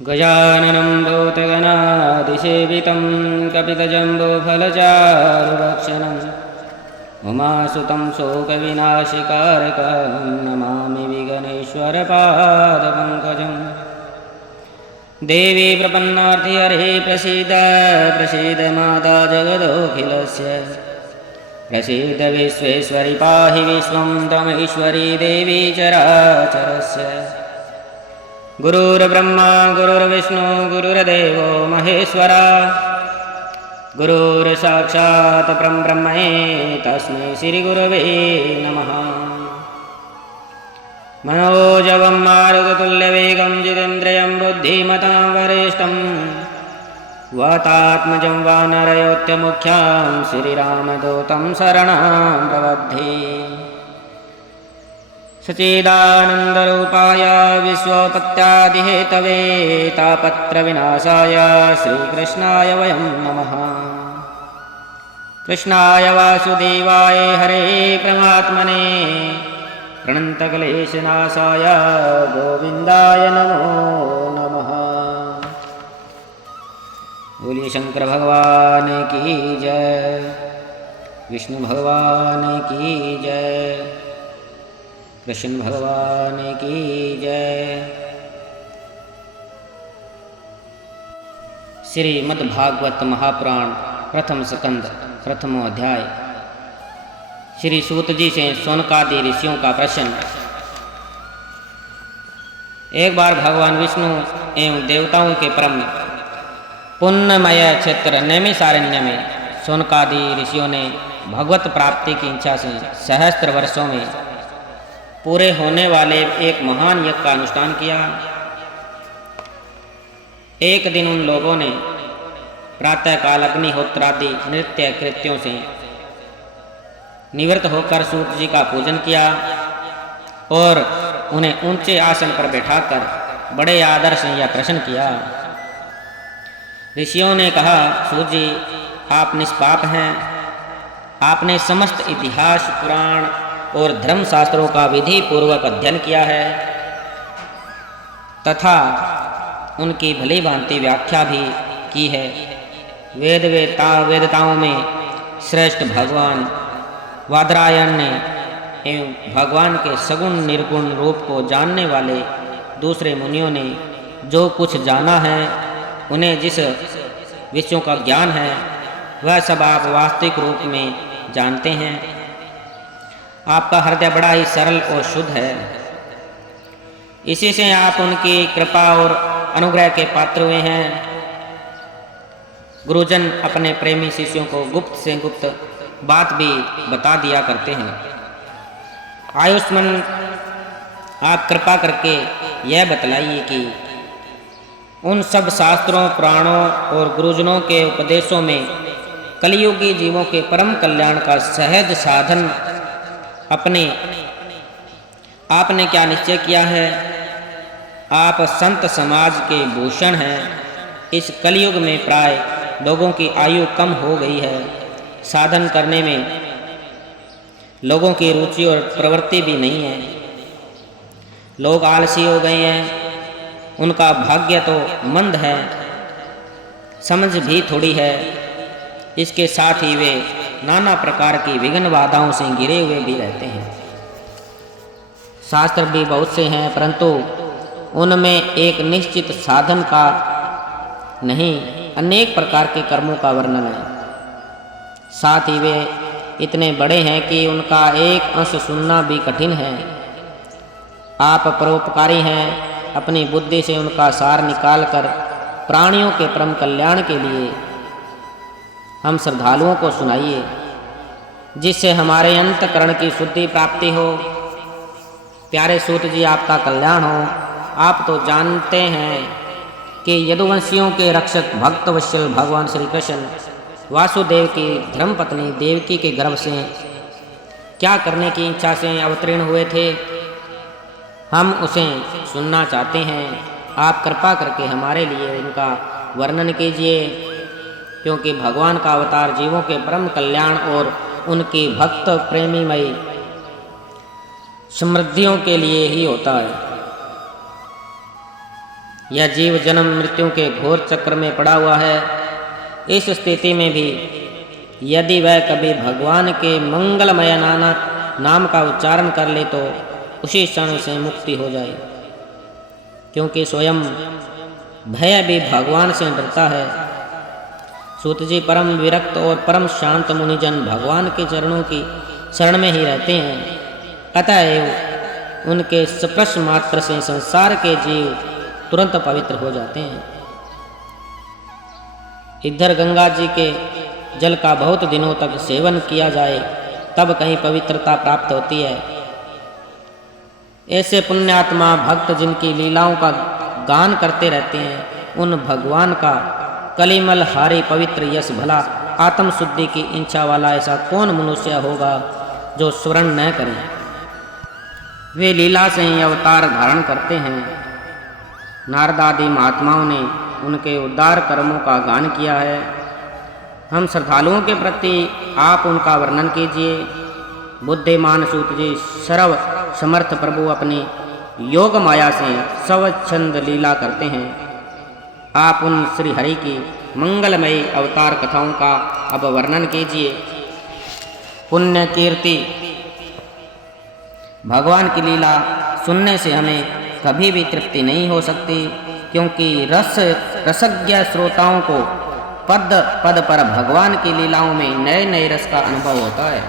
गजाननं भूतगणाधिसेवितं कपितजम्बूफलचारुभक्षणम् उमासुतं शोकविनाशिकारकं नमामि विघ्नेश्वरपादपङ्कजम्। देवी प्रपन्नार्थिहरे प्रसीद प्रसीद माता जगदोऽखिलस्य। प्रसीद विश्वेश्वरि पाहि विश्वं त्वमीश्वरी देवी चराचरस्य। गुरुर्ब्रह्मा गुरुर्विष्णु गुरुर्देवो महेश्वरा। गुरुर्साक्षात् परब्रह्म तस्मै श्रीगुरवे नमः। मनोजवं मारुततुल्यवेगं जितेन्द्रियं बुद्धिमतां वरिष्ठं वातात्मजं वानरयोध्यमुख्यां श्रीरामदूतं शरणं प्रपद्ये। सच्चिदानन्दरूपाय विश्वोत्पत्त्यादिहेतवे तापत्रविनाशाय श्रीकृष्णाय वयं नमः। कृष्णाय वासुदेवाय हरे परमात्मने प्रणतक्लेशनाशाय गोविन्दाय नमो नमः। बोलिए शंकर भगवान की जय, विष्णु भगवान की जय, कृष्ण भगवान की जय। श्रीमद्भागवत महापुराण प्रथम स्कंद प्रथमो अध्याय। श्री सूत जी से शौनकादि ऋषियों का प्रश्न। एक बार भगवान विष्णु एवं देवताओं के परम पुण्यमय क्षेत्र नैमिषारण्य में शौनकादि ऋषियों ने भगवत प्राप्ति की इच्छा से सहस्त्र वर्षों में पूरे होने वाले एक महान यज्ञ का अनुष्ठान किया। एक दिन उन लोगों ने प्रातःकाल अग्निहोत्रादि नृत्य कृत्यों से निवृत्त होकर सूत जी का पूजन किया और उन्हें ऊंचे आसन पर बैठाकर बड़े आदर से यह प्रश्न किया। ऋषियों ने कहा, सूत जी आप निष्पाप हैं। आपने समस्त इतिहास पुराण और धर्मशास्त्रों का विधि पूर्वक अध्ययन किया है तथा उनकी भली भांति व्याख्या भी की है। वेदताओं में श्रेष्ठ भगवान वादरायण ने एवं भगवान के सगुण निर्गुण रूप को जानने वाले दूसरे मुनियों ने जो कुछ जाना है, उन्हें जिस विषयों का ज्ञान है, वह सब आप वास्तविक रूप में जानते हैं। आपका हृदय बड़ा ही सरल और शुद्ध है। इसी से आप उनकी कृपा और अनुग्रह के पात्र हुए हैं। गुरुजन अपने प्रेमी शिष्यों को गुप्त से गुप्त बात भी बता दिया करते हैं। आयुष्मान आप कृपा करके यह बतलाइए कि उन सब शास्त्रों पुराणों और गुरुजनों के उपदेशों में कलियुगी जीवों के परम कल्याण का सहज साधन आपने क्या निश्चय किया है। आप संत समाज के भूषण हैं। इस कलयुग में प्राय लोगों की आयु कम हो गई है। साधन करने में लोगों की रुचि और प्रवृत्ति भी नहीं है। लोग आलसी हो गए हैं। उनका भाग्य तो मंद है, समझ भी थोड़ी है। इसके साथ ही वे नाना प्रकार की विघ्न बाधाओं से घिरे हुए भी रहते हैं। शास्त्र भी बहुत से हैं, परंतु उनमें एक निश्चित साधन का नहीं, अनेक प्रकार के कर्मों का वर्णन है। साथ ही वे इतने बड़े हैं कि उनका एक अंश सुनना भी कठिन है। आप परोपकारी हैं। अपनी बुद्धि से उनका सार निकालकर प्राणियों के परम कल्याण के लिए हम श्रद्धालुओं को सुनाइए, जिससे हमारे अंतकरण की शुद्धि प्राप्ति हो। प्यारे सूत जी, आपका कल्याण हो। आप तो जानते हैं कि यदुवंशियों के रक्षक भक्तवत्सल भगवान श्री कृष्ण वासुदेव की धर्मपत्नी देवकी के गर्भ से क्या करने की इच्छा से अवतीर्ण हुए थे, हम उसे सुनना चाहते हैं। आप कृपा करके हमारे लिए उनका वर्णन कीजिए, क्योंकि भगवान का अवतार जीवों के परम कल्याण और उनकी भक्त प्रेमीमयी समृद्धियों के लिए ही होता है। यह जीव जन्म मृत्यु के घोर चक्र में पड़ा हुआ है। इस स्थिति में भी यदि वह कभी भगवान के मंगलमय नाम का उच्चारण कर ले तो उसी क्षण से मुक्ति हो जाए, क्योंकि स्वयं भय भी भगवान से डरता है। सूत जी परम विरक्त और परम शांत मुनिजन भगवान के चरणों की शरण में ही रहते हैं। अतएव उनके स्पर्श मात्र से संसार के जीव तुरंत पवित्र हो जाते हैं। इधर गंगा जी के जल का बहुत दिनों तक सेवन किया जाए तब कहीं पवित्रता प्राप्त होती है। ऐसे पुण्यात्मा भक्त जिनकी लीलाओं का गान करते रहते हैं, उन भगवान का कलिमल हारी पवित्र यश भला आत्म शुद्धि की इच्छा वाला ऐसा कौन मनुष्य होगा जो स्मरण न करे। वे लीला से ही अवतार धारण करते हैं। नारद आदि महात्माओं ने उनके उद्धार कर्मों का गान किया है। हम श्रद्धालुओं के प्रति आप उनका वर्णन कीजिए। बुद्धिमान सूत जी सर्व समर्थ प्रभु अपनी योग माया से स्वच्छंद लीला करते हैं। आप उन श्री हरि की मंगलमयी अवतार कथाओं का अब वर्णन कीजिए। पुण्य कीर्ति भगवान की लीला सुनने से हमें कभी भी तृप्ति नहीं हो सकती, क्योंकि रसज्ञ श्रोताओं को पद पद पर भगवान की लीलाओं में नए नए रस का अनुभव होता है।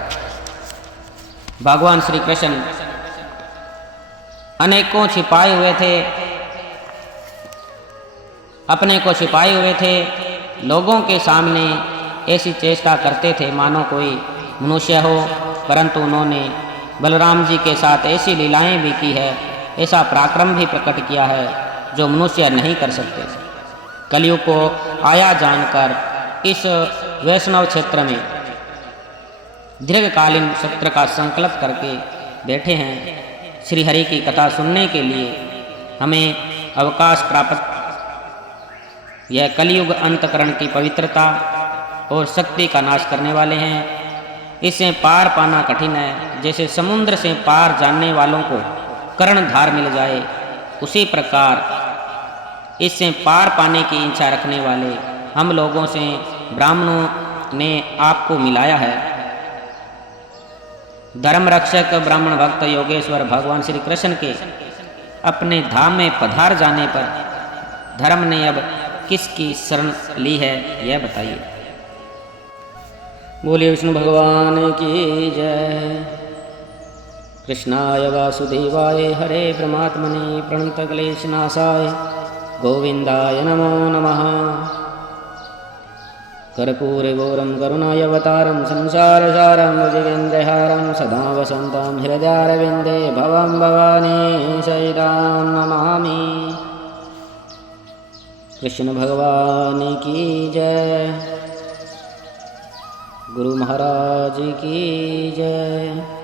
भगवान श्री कृष्ण अनेकों छिपाए हुए थे, अपने को छिपाए हुए थे। लोगों के सामने ऐसी चेष्टा करते थे मानो कोई मनुष्य हो, परंतु उन्होंने बलराम जी के साथ ऐसी लीलाएं भी की है, ऐसा पराक्रम भी प्रकट किया है जो मनुष्य नहीं कर सकते। कलयुग को आया जानकर इस वैष्णव क्षेत्र में दीर्घकालीन सत्र का संकल्प करके बैठे हैं। श्री हरि की कथा सुनने के लिए हमें अवकाश प्राप्त। यह कलयुग अंतकरण की पवित्रता और शक्ति का नाश करने वाले हैं। इसे पार पाना कठिन है। जैसे समुद्र से पार जानने वालों को कर्णधार मिल जाए, उसी प्रकार इससे पार पाने की इच्छा रखने वाले हम लोगों से ब्राह्मणों ने आपको मिलाया है। धर्म रक्षक ब्राह्मण भक्त योगेश्वर भगवान श्री कृष्ण के अपने धाम में पधार जाने पर धर्म ने अब किसकी शरण ली है, यह बताइए। बोलिए विष्णु भगवान की जय। कृष्णाय वासुदेवाय हरे परमात्मने प्रणतक्लेशनाशाय गोविंदाय नमो नमः। कर्पूरगौरं करुणावतारं संसारसारं भुजगेन्द्रहारं सदा वसन्तं हृदयारविन्दे भवं भवानी सहितां नमामि। कृष्ण भगवान की जय। गुरु महाराज की जय।